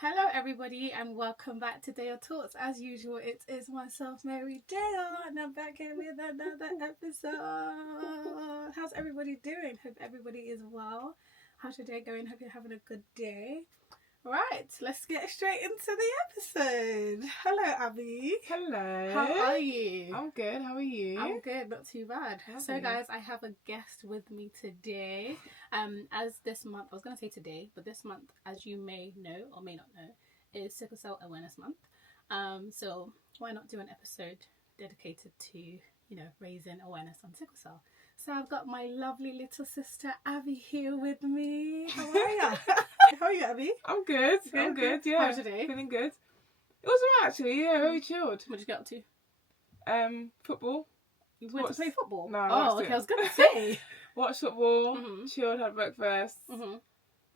Hello everybody and welcome back to Dale Talks. As usual, it is myself, Mary Dale, and I'm back here with another episode. How's everybody doing? Hope everybody is well. How's your day going? Hope you're having a good day. Right, let's get straight into the episode. Hello Abby. Hello. How are you? I'm good. How are you? I'm good, not too bad. Lovely. So guys, I have a guest with me today. As this month, I was going to say today, but this month, as you may know or may not know, is Sickle Cell Awareness Month. So why not do an episode dedicated to, raising awareness on sickle cell? So I've got my lovely little sister Abby here with me. How are you? How are you, Abby? I'm good. I'm good. Yeah. How's your day? Feeling good. It was alright actually. Yeah, very chilled. What did you get up to? Football. You went to play football? No. Oh, okay. I was gonna say. Watched football. Chilled. Had breakfast.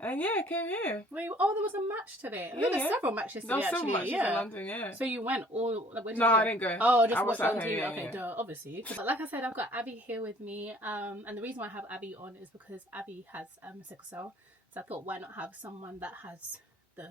And yeah, came here. Wait, there was a match today. I think there's several matches today. There was several matches in yeah. London. Yeah. So you went all? No, I didn't go. Oh, just I was watched on at home, TV. yeah, Okay, yeah. duh, obviously. But like I said, I've got Abby here with me. And the reason why I have Abby on is because Abby has sickle cell. So I thought, why not have someone that has the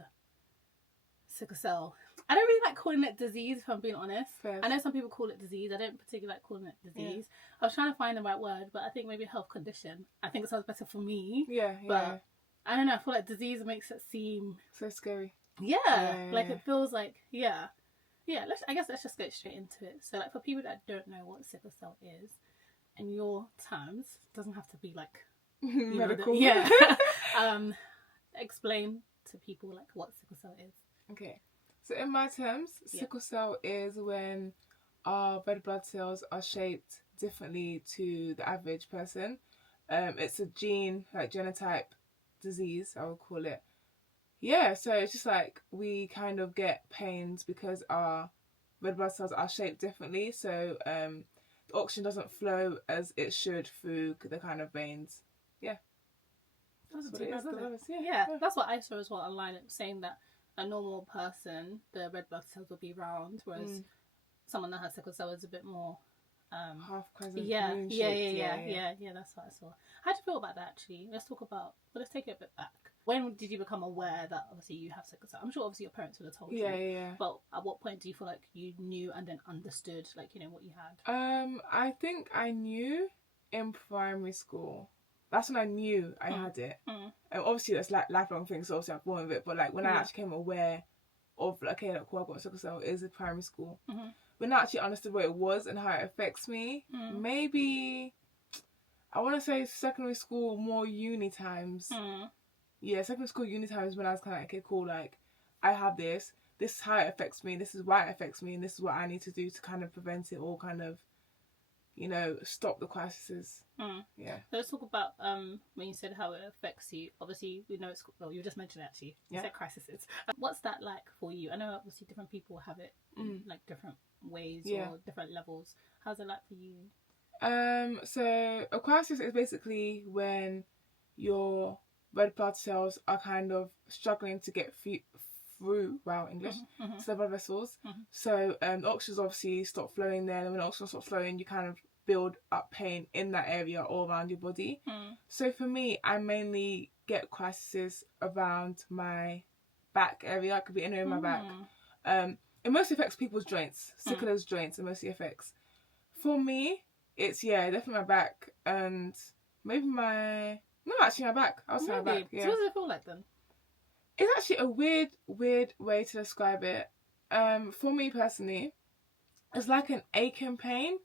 sickle cell? I don't really like calling it disease, if I'm being honest. Fair. I know some people call it disease. I don't particularly like calling it disease. I was trying to find the right word, but I think maybe health condition. I think it sounds better for me. Yeah. But I don't know. I feel like disease makes it seem So scary. like it feels like I guess let's just get straight into it. So like for people that don't know what sickle cell is, in your terms, doesn't have to be like Medical. explain to people like what sickle cell is. Okay. So in my terms, sickle cell is when our red blood cells are shaped differently to the average person. It's a gene, like genotype disease, I would call it. Yeah, so it's just like we kind of get pains because our red blood cells are shaped differently. So the oxygen doesn't flow as it should through the kind of veins. Yeah. That's what it is. Yeah, that's what I saw as well online. It was saying that a normal person, the red blood cells will be round, whereas someone that has sickle cell is a bit more half crescent. Yeah, moon that's what I saw. How do you feel about that actually? Let's take it a bit back. When did you become aware that obviously you have sickle cell? I'm sure obviously your parents would have told you. Yeah. But at what point do you feel like you knew and then understood what you had? I think I knew in primary school. That's when I knew I had it. Obviously that's like lifelong thing, so obviously I'm born with it. But like when I actually became aware of I've got sickle cell is in primary school. When I actually understood what it was and how it affects me, maybe I want to say secondary school, more uni times. Yeah, secondary school, uni times when I was kind of like, okay, cool, like I have this is how it affects me, this is why it affects me, and this is what I need to do to kind of prevent it or kind of, stop the crises. Yeah. Let's talk about when you said how it affects you. Obviously, we know it's you just mentioned it actually. You said crises. What's that like for you? I know obviously different people have it in like different ways or different levels. How's it like for you? So a crisis is basically when your red blood cells are kind of struggling to get through English to the blood vessels. So the oxygen's obviously stop flowing there, and when the oxygen stops flowing, you kind of build up pain in that area all around your body. So for me, I mainly get crises around my back area. It could be anywhere in my back. It mostly affects people's joints. Sickle's joints it mostly affects. For me, it's definitely my back and maybe my back. I would say my back. Yeah. So what does it feel like then? It's actually a weird way to describe it. For me personally, it's like an aching pain,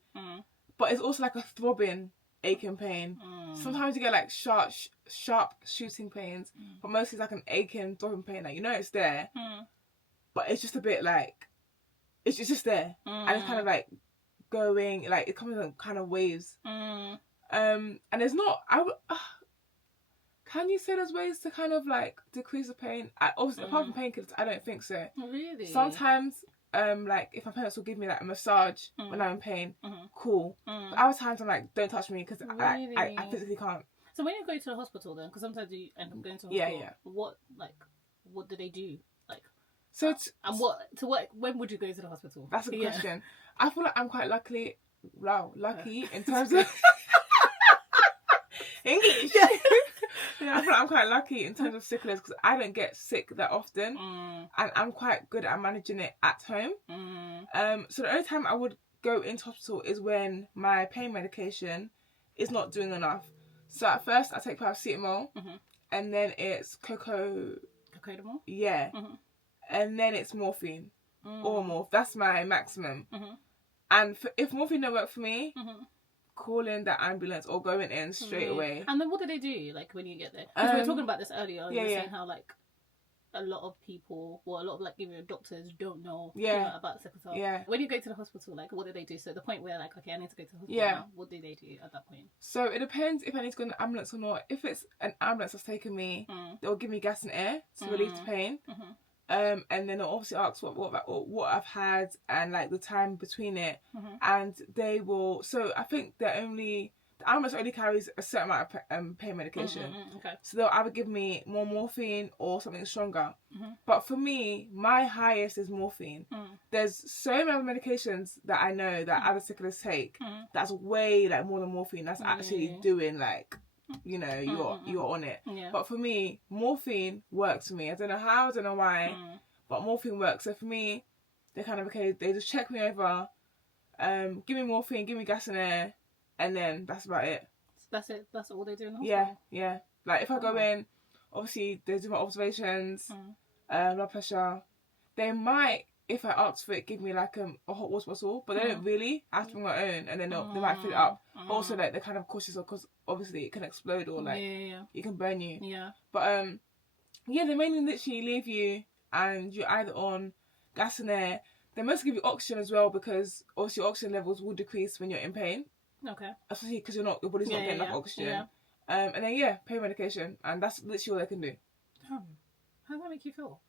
but it's also like a throbbing aching pain. Sometimes you get like sharp shooting pains, but mostly it's like an aching, throbbing pain. Like it's there, but it's just a bit like it's just there, and it's kind of like going like it comes in kind of waves. And it's not. Can you say there's ways to kind of like decrease the pain? Obviously, apart from painkillers, I don't think so. Really? Sometimes, like if my parents will give me like a massage when I'm in pain, cool. But other times I'm like, don't touch me because I physically can't. So when you go to the hospital then, because sometimes you end up going to the hospital, what do they do? Like, so when would you go to the hospital? That's a good question. I feel like I'm quite lucky in terms of English. Yeah, I feel like I'm quite lucky in terms of sickness because I don't get sick that often, and I'm quite good at managing it at home. So the only time I would go into hospital is when my pain medication is not doing enough. So at first I take paracetamol, and then it's cocodamol. Yeah, and then it's morphine or morph. That's my maximum. And if morphine don't work for me, call in the ambulance or going in straight away. And then what do they do, like, when you get there? Because we were talking about this earlier. You were saying how, like, a lot of people, well, a lot of, like, even doctors don't know, about sickle cell. Yeah. When you go to the hospital, like, what do they do? So the point where, like, okay, I need to go to the hospital now, what do they do at that point? So it depends if I need to go in the ambulance or not. If it's an ambulance that's taking me, they'll give me gas and air to relieve the pain. And then they'll obviously ask what I've had and like the time between it, and they will. So I think the ambulance only carries a certain amount of pain medication. Okay. So they'll either give me more morphine or something stronger. But for me, my highest is morphine. There's so many other medications that I know that other sicklers take that's way like more than morphine. That's actually doing like, you know, you're on it. But for me, morphine works for me. I don't know how, I don't know why, but morphine works. So for me, they're kind of okay. They just check me over, give me morphine, give me gas and air, and then that's about it. That's it. That's all they do in the hospital. Yeah. Like if I go in, obviously they do my observations, blood pressure. They might, if I ask for it, give me like a hot water bottle, but they don't really. I have to bring my own, and then they might fill it up. Also, like they're kind of cautious because obviously it can explode or like it can burn you. Yeah. But they mainly literally leave you, and you're either on gas and air. They mostly give you oxygen as well because obviously your oxygen levels will decrease when you're in pain. Okay. Especially because your body's not getting enough oxygen. Yeah. And then pain medication, and that's literally all they can do. How does that make you feel?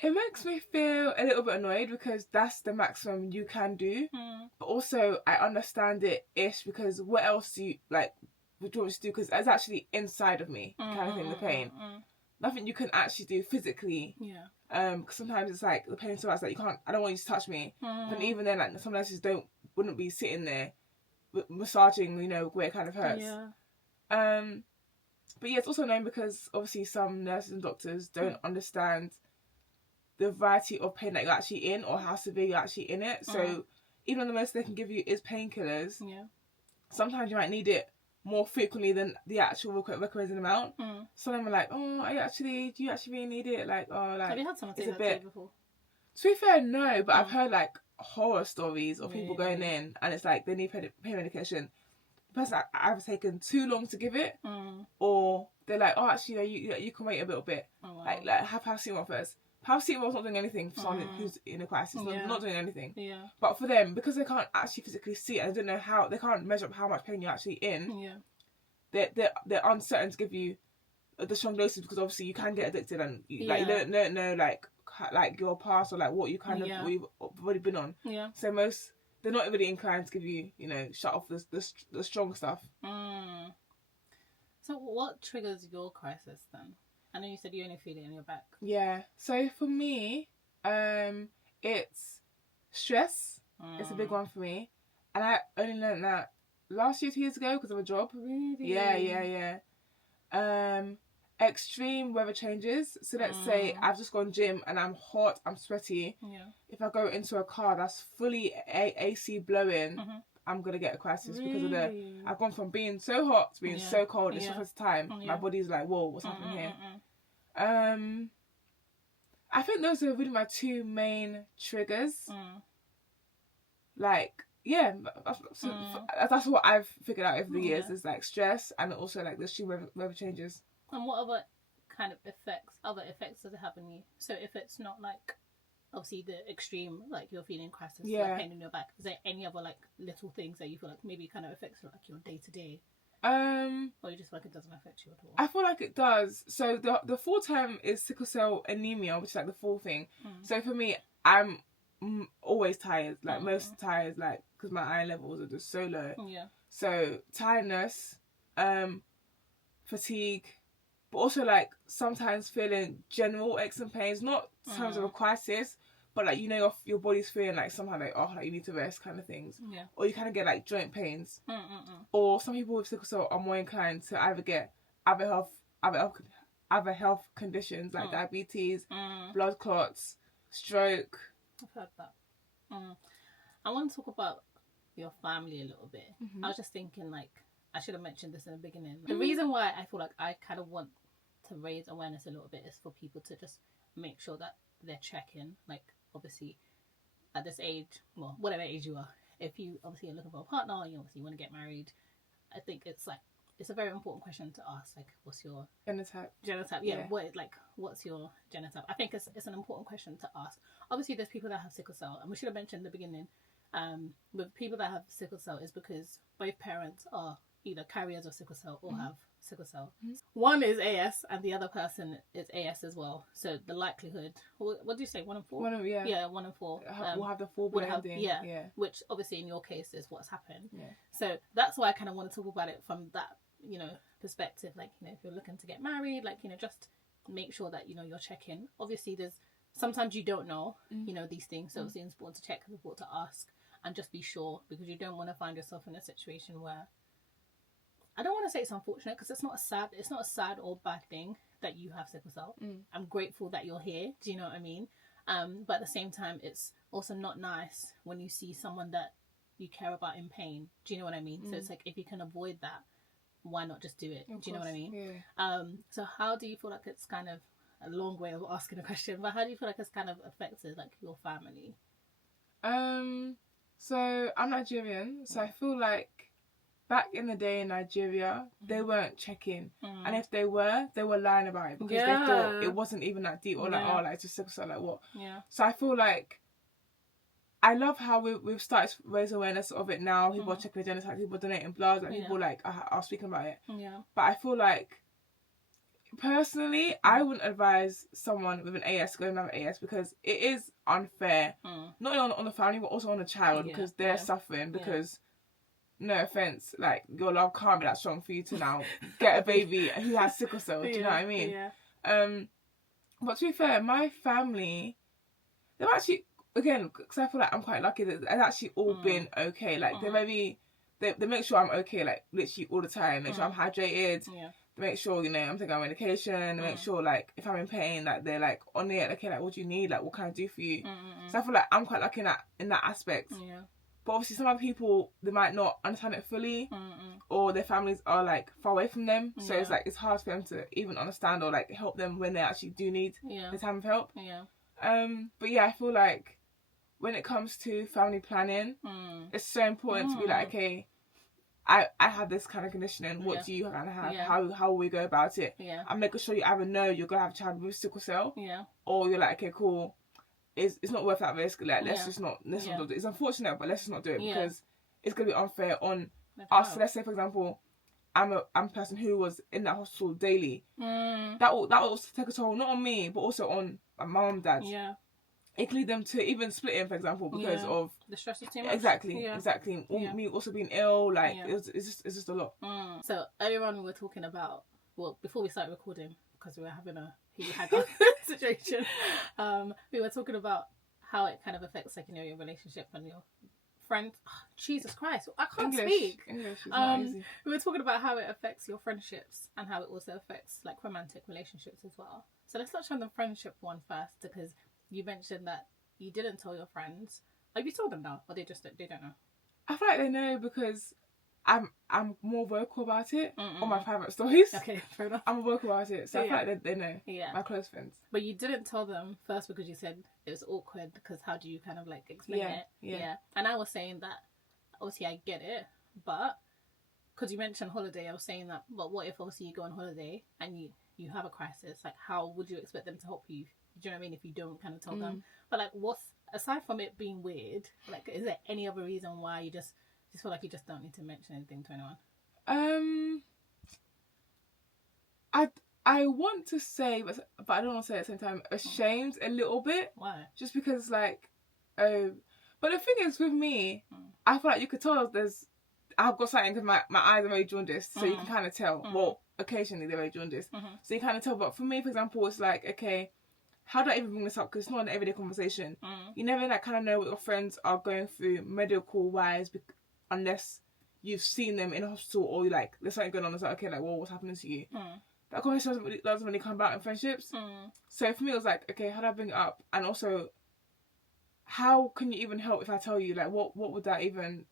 It makes me feel a little bit annoyed because that's the maximum you can do. But also, I understand it-ish because what else do you, like, would you want me to do? Because it's actually inside of me, kind of thing, the pain. Nothing you can actually do physically. Yeah. Because sometimes it's like, the pain is so much that you can't, I don't want you to touch me. And even then, like, some nurses wouldn't be sitting there massaging, you know, where it kind of hurts. Yeah. But yeah, it's also known because obviously some nurses and doctors don't understand the variety of pain that you're actually in or how severe you're actually in it. So even though the most they can give you is painkillers, sometimes you might need it more frequently than the actual recommended amount. Some of them are like, oh, do you actually really need it? Like, oh, like, have you had someone say that to you before? To be fair, no, but I've heard like horror stories of people going in and it's like they need pain medication. The person I've taken too long to give it, or they're like, oh, actually, you can wait a little bit. Oh, wow. Like have paracetamol first. Paracetamol's not doing anything for someone who's in a crisis. Not doing anything. Yeah. But for them, because they can't actually physically see it, and they don't know how, they can't measure up how much pain you're actually in. Yeah. They're uncertain to give you the strong doses because obviously you can get addicted and you don't know like your past or like what you kind of what you've already been on. Yeah. So they're not really inclined to give you, you know, shut off the strong stuff. So what triggers your crisis then? I know you said you only feel it in your back. Yeah. So for me, it's stress. It's a big one for me. And I only learned that last year, 2 years ago, because of a job. Really? Yeah. Extreme weather changes. So let's say I've just gone gym and I'm hot, I'm sweaty. Yeah. If I go into a car that's fully AC blowing, I'm gonna get a crisis because of I've gone from being so hot to being so cold in the shortest time. My body's like, whoa, what's happening here? I think those are really my two main triggers. Like, that's what I've figured out over the years is like stress and also like the extreme weather changes. And what other kind of other effects does it have on you? So if it's not like obviously the extreme, like you're feeling crisis, like pain in your back, is there any other like little things that you feel like maybe kind of affects like your day to day? Or you just feel like it doesn't affect you at all? I feel like it does. So the full term is sickle cell anemia, which is like the full thing. So for me, I'm always tired, like most tired, like because my iron levels are just so low. Yeah. So tiredness, fatigue, but also like sometimes feeling general aches and pains, not in terms of a crisis, but like your body's feeling like somehow like like you need to rest kind of things. Yeah. Or you kind of get like joint pains. Or some people with sickle cell are more inclined to either get other health conditions like diabetes, blood clots, stroke. I've heard that. I want to talk about your family a little bit. I was just thinking, like, I should have mentioned this in the beginning. The reason why I feel like I kind of want to raise awareness a little bit is for people to just make sure that they're checking. Like, obviously, at this age, well, whatever age you are, if you obviously are looking for a partner, you obviously want to get married, I think it's a very important question to ask. Like, what's your genotype? Yeah. What's your genotype? I think it's an important question to ask. Obviously, there's people that have sickle cell, and we should have mentioned in the beginning. With people that have sickle cell is because both parents are either carriers of sickle cell or have sickle cell. One is AS and the other person is AS as well. So the likelihood, what do you say, 1 in 4? 1 in 4. We'll have the full blending. Yeah. Which obviously in your case is what's happened. Yeah. So that's why I kind of want to talk about it from that, perspective. Like, if you're looking to get married, like, just make sure that, you're checking. Obviously sometimes you don't know, these things. So it's important to check, it's important to ask. And just be sure, because you don't want to find yourself in a situation where, I don't want to say it's unfortunate, because it's not a sad or bad thing that you have sickle cell. I'm grateful that you're here. Do you know what I mean? But at the same time, it's also not nice when you see someone that you care about in pain. Do you know what I mean? So it's like, if you can avoid that, why not just do it? Do you know what I mean? Yeah. So how do you feel like it's kind of a long way of asking a question, but how do you feel like it's kind of affected like your family? So I'm Nigerian, so I feel like back in the day in Nigeria, they weren't checking, and if they were lying about it because they thought it wasn't even that deep, or like just sickle cell, like what? Yeah. So I feel like I love how we've started to raise awareness of it now. People are checking their genotype, people donating blood, like people like are speaking about it. Yeah. But I feel like personally, I wouldn't advise someone with an AS going to have an AS, because it is unfair, not only on the family but also on the child, because they're suffering. Because no offense, like your love can't be that strong for you to now get a baby who has sickle cell. Do you know what I mean? Yeah. But to be fair, my family, they've actually, again, because I feel like I'm quite lucky, that they've actually all been okay. Like they make sure I'm okay, like literally all the time. Make sure I'm hydrated. Yeah. They make sure, I'm taking my medication. They make sure, like, if I'm in pain, like, they're, like, on it. Okay, like, what do you need? Like, what can I do for you? So I feel like I'm quite lucky in that aspect. Yeah. But obviously, some other people, they might not understand it fully. Or their families are, like, far away from them. So it's, like, it's hard for them to even understand or, like, help them when they actually do need the time of help. Yeah. But, yeah, I feel like when it comes to family planning, it's so important to be like, okay, I have this kind of conditioning. What do you kind of have? How will we go about it? Yeah. I'm making sure you either know you're gonna have a child with sickle cell. Yeah. Or you're like, okay, cool. It's not worth that risk. Like, let's not do it. It's unfortunate, but let's just not do it because it's gonna be unfair on us. So let's say, for example, I'm a person who was in that hospital daily. That will also take a toll not on me, but also on my mum and dad. Yeah. It could lead them to even splitting, for example, because of the stress is too much. Exactly. Me also being ill, like it's just a lot. So earlier on we were talking about, well, before we started recording, because we were having a haggle situation, we were talking about how it kind of affects, like, your relationship and your friends. Oh, Jesus Christ, I can't speak. English is not easy. We were talking about how it affects your friendships and how it also affects, like, romantic relationships as well. So let's touch on the friendship one first, because you mentioned that you didn't tell your friends. Have you told them now, or they don't know? I feel like they know because I'm more vocal about it on my private stories. Okay, fair enough. I'm more vocal about it, so I feel like they know. Yeah, my close friends. But you didn't tell them first because you said it was awkward. Because how do you kind of like explain it? Yeah. And I was saying that obviously I get it, but because you mentioned holiday, I was saying that. But what if obviously you go on holiday and you have a crisis? Like, how would you expect them to help you? Do you know what I mean? If you don't kind of tell them. But like, what's, aside from it being weird, like, is there any other reason why you just feel like you just don't need to mention anything to anyone? I want to say, but I don't want to say at the same time, ashamed a little bit. Why? Just because, like, but the thing is with me, I feel like you could tell I've got something because my eyes are very jaundiced, so you can kind of tell. Well, occasionally they're very jaundiced, so you kind of tell. But for me, for example, it's like, okay, how do I even bring this up? Because it's not an everyday conversation. You never like kind of know what your friends are going through medical wise, unless you've seen them in a hospital or like there's something going on. It's like, okay, like, well, what's happening to you? That conversation doesn't really come about in friendships. So for me, it was like, okay, how do I bring it up? And also, how can you even help if I tell you? Like, what would I even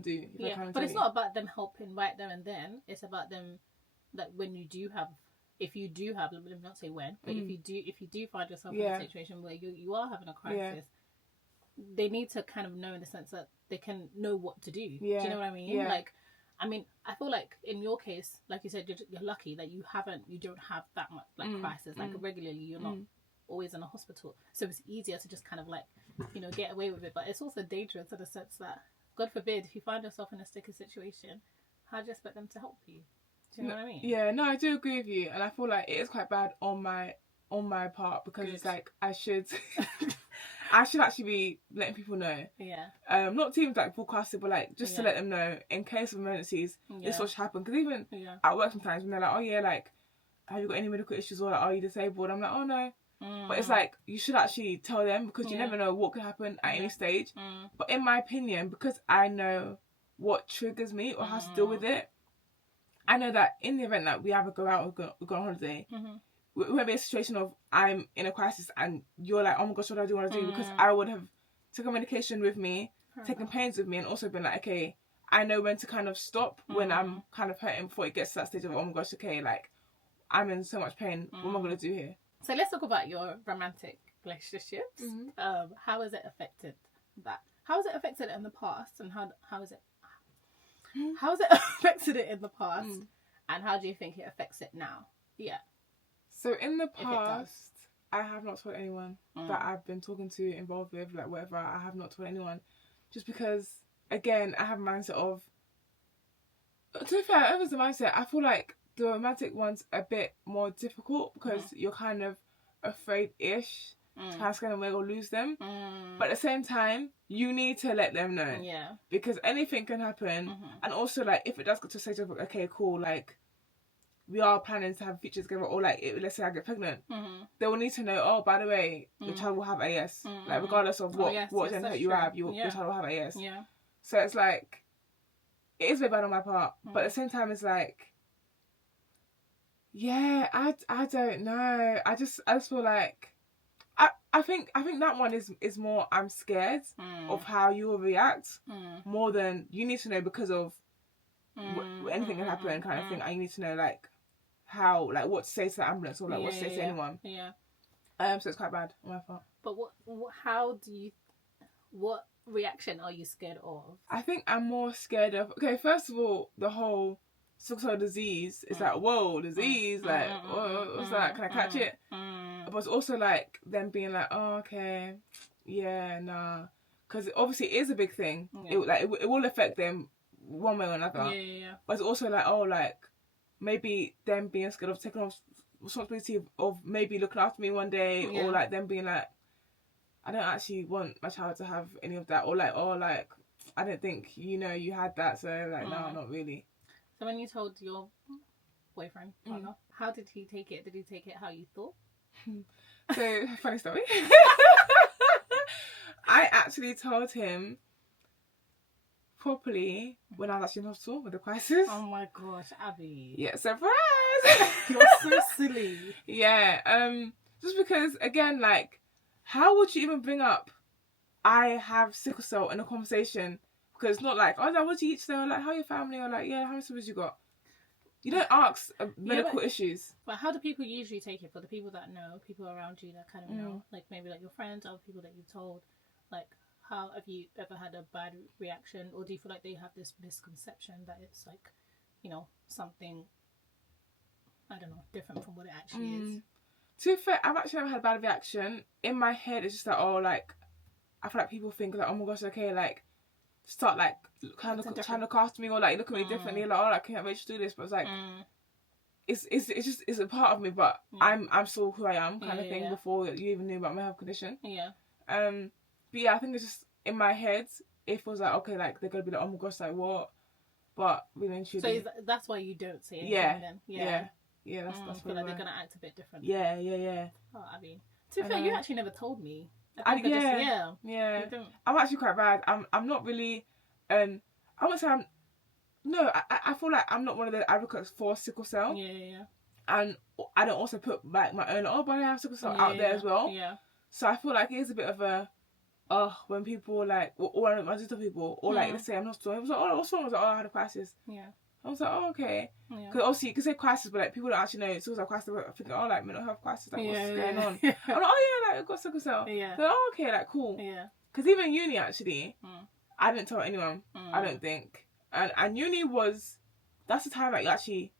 do? If I kind of but it's you? not about them helping right there and then. It's about them, like, when you do have, if you do have, let me not say when, but if you do find yourself in a situation where you are having a crisis, they need to kind of know in the sense that they can know what to do. Do you know what I mean? Like, I mean, I feel like in your case, like you said, you're lucky that you don't have that much like crisis. Like regularly, you're not always in a hospital, so it's easier to just kind of like, you know, get away with it. But it's also dangerous in the sense that, God forbid, if you find yourself in a sticky situation, how do you expect them to help you? Do you know what I mean? Yeah, no, I do agree with you, and I feel like it is quite bad on my part because it's like I should actually be letting people know. Not to even like broadcast it, but like just to let them know in case of emergencies, this what should happen. Because even at work sometimes when they're like, oh yeah, like, have you got any medical issues or like, are you disabled? I'm like, oh no. But it's like you should actually tell them because you never know what could happen at any stage. But in my opinion, because I know what triggers me or how to deal with it, I know that in the event that we ever go out or go on holiday, it won't be a situation of I'm in a crisis and you're like, oh my gosh, what do I want to do? Because I would have taken medication with me, taken pains with me, and also been like, okay, I know when to kind of stop when I'm kind of hurting before it gets to that stage of, oh my gosh, okay, like, I'm in so much pain. What am I going to do here? So let's talk about your romantic relationships. How has it affected that? How has it affected it in the past, and how has it affected it in the past, and how do you think it affects it now? Yeah. So in the past, I have not told anyone that I've been talking to, involved with, like whatever. I have not told anyone, just because again I have a mindset of. To be fair, over the mindset, I feel like the romantic one's a bit more difficult because you're kind of afraid-ish to kind of scare them away or lose them. But at the same time, you need to let them know. Yeah. Because anything can happen. And also, like, if it does get to a stage of, okay, cool, like, we are planning to have a future together, or, like, let's say I get pregnant, they will need to know, oh, by the way, your child will have AS. Like, regardless of what gender you have, your child will have AS. Yeah. So it's like, it is very bad on my part. But at the same time, it's like, yeah, I don't know. I just feel like I think that one is more I'm scared of how you will react more than you need to know because of anything can happen kind of thing. And you need to know like how like what to say to the ambulance or like what to say to anyone. Yeah. So it's quite bad on my part. But what reaction are you scared of? I think I'm more scared of. Okay, first of all, the whole sickle cell disease is like, whoa, disease, like, what's that? Can I catch it? But it's also like them being like, oh, okay, yeah, nah, because obviously it is a big thing. It will affect them one way or another. Yeah. But it's also like, oh, like maybe them being scared of taking off responsibility of maybe looking after me one day, or like them being like, I don't actually want my child to have any of that, or like, oh, like I don't think you had that, so like, no, not really. So when you told your boyfriend, partner, how did he take it? Did he take it how you thought? So, funny story. I actually told him properly when I was actually in hospital with the crisis. Oh my gosh, Abby. Yeah, surprise! You're so silly. Yeah, just because, again, like, how would you even bring up I have sickle cell in a conversation? Because it's not like, oh, no, what do you eat today? Or like, how your family? Or like, yeah, how many siblings you got? You don't ask medical issues. But how do people usually take it? For the people that know, people around you that kind of know, like maybe like your friends, other people that you've told, like, how have you ever had a bad reaction? Or do you feel like they have this misconception that it's like, something, I don't know, different from what it actually is? To be fair, I've actually never had a bad reaction. In my head, it's just like, oh, like, I feel like people think like, oh my gosh, okay, like, start like kind of trying to look after me or like look at me differently, like, oh, like, can't wait to do this, but it's like it's a part of me, but I'm still who I am kind of thing before you even knew about my health condition. But yeah, I think it's just in my head it feels like, okay, like they're gonna be like, oh my gosh, like what, but really and truly, so that's why you don't say anything then. That's I feel like they're gonna act a bit different. Yeah. Oh, I mean, To be fair, you actually never told me. Yeah. You don't. I'm actually quite bad. I'm not really. I wouldn't say I'm. No, I feel like I'm not one of the advocates for sickle cell. Yeah. And I don't also put like my own, but I have sickle cell out there as well. Yeah. So I feel like it is a bit of a, when people like, or my sister people, or like, let's say I'm not sure, it was like, oh, what's wrong? I was like, oh, I had a crisis. Yeah. I was like, oh, okay. Yeah. Because obviously you can say crisis, but like people don't actually know it's always a crisis. I think, oh, like mental health crisis, like what's going on? I'm like, oh yeah, like I've got sickle cell. Yeah. So, oh, okay, like cool. Yeah. Because even uni actually, I didn't tell anyone. I don't think. And uni that's the time that you're actually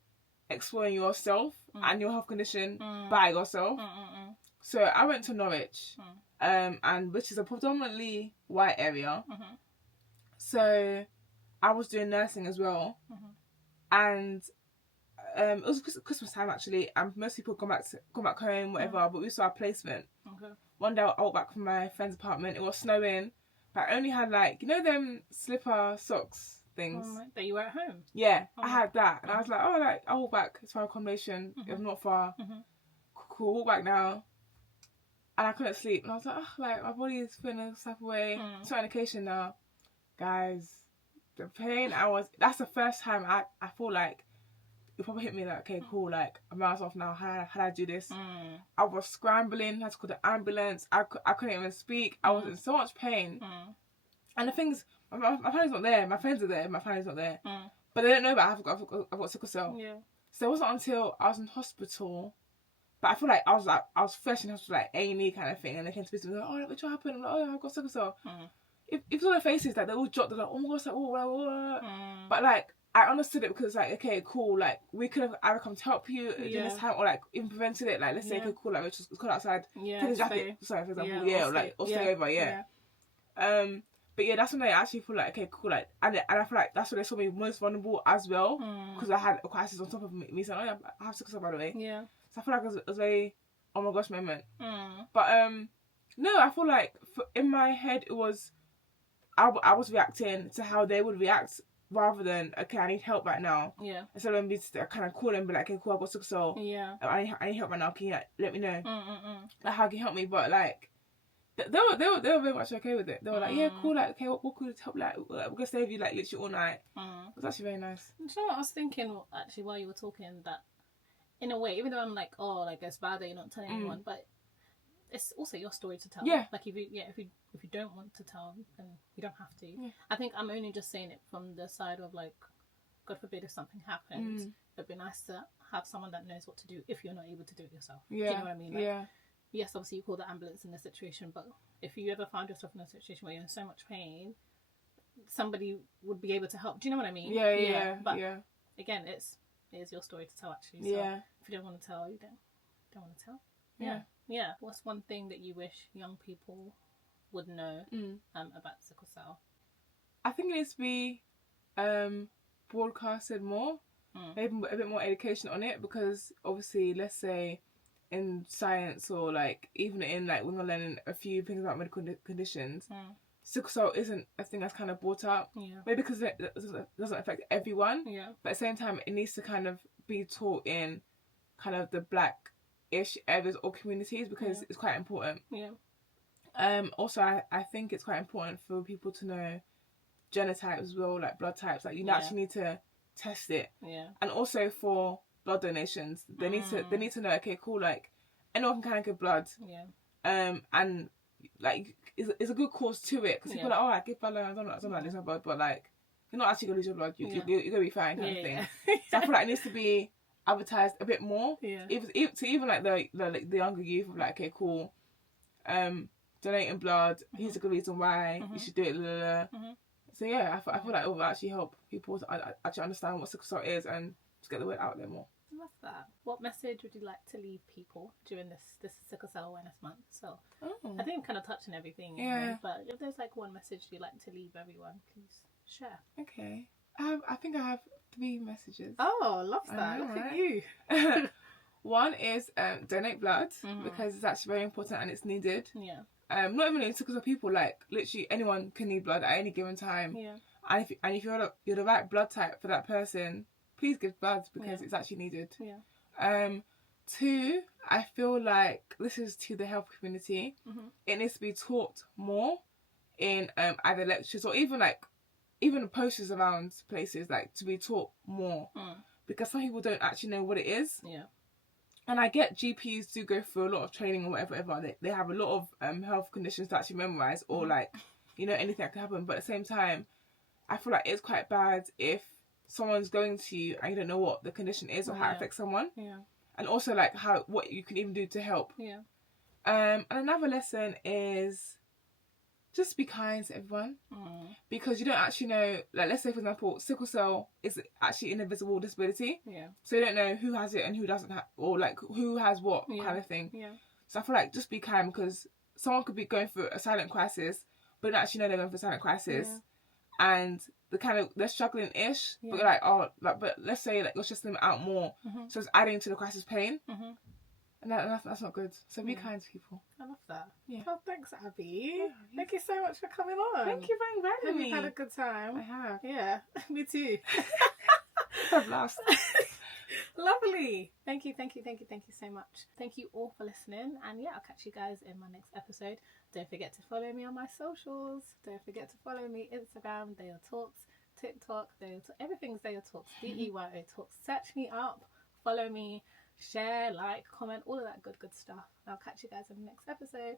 exploring yourself and your health condition by yourself. So I went to Norwich, and which is a predominantly white area. So I was doing nursing as well, and it was Christmas time actually, and most people come back home, whatever. But we saw a placement. Okay. One day I walked back from my friend's apartment. It was snowing, but I only had like them slipper socks things that you wear at home. Yeah, I had that, and I was like, oh, like I'll walk back. It's far accommodation. It was not far. Cool, walk back now. And I couldn't sleep, and I was like, oh, like my body is feeling a type of way. It's on medication now, guys. The pain that's the first time I feel like it probably hit me like, okay, cool, like I'm myself now. How do I do this? I was scrambling, had to call the ambulance. I couldn't even speak. I was in so much pain. And the things, my family's not there. My friends are there. My family's not there. But they don't know that I've got sickle cell. Yeah. So it wasn't until I was in hospital. But I feel like I was fresh in hospital, like A&E kind of thing, and they came to visit me like, oh, what happened? I'm like, oh, I've got sickle cell. If it's on their faces, like they all dropped, they're like, oh my gosh, like, oh. But like I understood it because it's like, okay, cool, like we could have either come to help you during this time, or like even prevented it. Like let's say, okay, cool, like let's go outside, take a jacket, for example, or stay over, But yeah, that's when I actually feel like, okay, cool, like, and I feel like that's when they saw me most vulnerable as well, because I had a crisis on top of me saying, oh yeah, I have sickle cell, by the way. Yeah. So I feel like it was a very, oh my gosh moment. But no, I feel like in my head it was, I was reacting to how they would react rather than, okay, I need help right now. Yeah. Instead of me to kind of call them and be like, okay, cool, I've got sickle cell. Yeah. I need help right now. Can you like, let me know? Like, how can you help me? But like, they were very much okay with it. They were like, yeah, cool, like, okay, what could help? Like, we're gonna stay with you like literally all night. It was actually very nice. You know what I was thinking actually while you were talking, that in a way, even though I'm like, oh, like it's bad that you're not telling anyone, but it's also your story to tell. Yeah. Like if you don't want to tell, then you don't have to. Yeah. I think I'm only just saying it from the side of like, God forbid if something happened, it'd be nice to have someone that knows what to do if you're not able to do it yourself. Yeah. Do you know what I mean? Like, yeah. Yes, obviously you call the ambulance in the situation, but if you ever find yourself in a situation where you're in so much pain, somebody would be able to help. Do you know what I mean? Yeah. But again, it is your story to tell actually. So if you don't want to tell, you don't want to tell. Yeah. What's one thing that you wish young people would know about sickle cell? I think it needs to be broadcasted more. Maybe a bit more education on it, because obviously, let's say in science or like even in like when we're learning a few things about medical conditions, sickle cell isn't a thing that's kind of brought up. Maybe because it doesn't affect everyone. But at the same time, it needs to kind of be taught in kind of the black-ish areas or communities, because it's quite important. Also, I think it's quite important for people to know genotypes as well, like blood types. Like you actually need to test it. And also for blood donations, they need to know, okay, cool, like anyone can kind of give blood. And like it's a good cause to it, because people are like, oh, I give blood, I don't like this blood, but like you're not actually gonna lose your blood. You're gonna be fine, kind of thing. So I feel like it needs to be advertised a bit more. Even like the younger youth of like, okay, cool, donating blood. Here's a good reason why you should do it. So yeah, I feel like it will actually help people to actually understand what sickle cell is and just get the word out there more. I love that. What message would you like to leave people during this sickle cell awareness month? So I think I'm kind of touching everything. Anyway, but if there's like one message you'd like to leave everyone, please share. Okay. I think I have 3 messages. Oh, love that. Look at you. One is donate blood, because it's actually very important and it's needed. Not even in sickle cell people, like literally anyone can need blood at any given time. And if you're the right blood type for that person, please give blood, because it's actually needed. 2, I feel like this is to the health community. It needs to be taught more in either lectures or even posters around places, like to be taught more, because some people don't actually know what it is. Yeah. And I get GPs do go through a lot of training or whatever. They have a lot of health conditions to actually memorize, or like, you know, anything that can happen. But at the same time, I feel like it's quite bad if someone's going to you and you don't know what the condition is or how it affects someone. Yeah. And also like what you can even do to help. Yeah. And another lesson is just be kind to everyone, because you don't actually know, like, let's say for example, sickle cell is actually an invisible disability. Yeah. So you don't know who has it and who doesn't have, or like who has what kind of thing. Yeah. So I feel like just be kind, because someone could be going through a silent crisis but don't actually know they're going through a silent crisis. And they're struggling-ish, but you're like, oh, like, but let's say like you're stressing them out more, so it's adding to the crisis pain. And that's not good. So be kind to people. I love that. Yeah. Oh, thanks, Abby. Yeah, thank you so much for coming on. Thank you for inviting me. You've had a good time. I have. Yeah, me too. I've lost. Lovely. Thank you so much. Thank you all for listening. And yeah, I'll catch you guys in my next episode. Don't forget to follow me on my socials. Don't forget to follow me Instagram, Dayo Talks, TikTok, everything's Dayo Talks, DEYO Talks. Search me up, follow me, share, like, comment, all of that good stuff. I'll catch you guys in the next episode.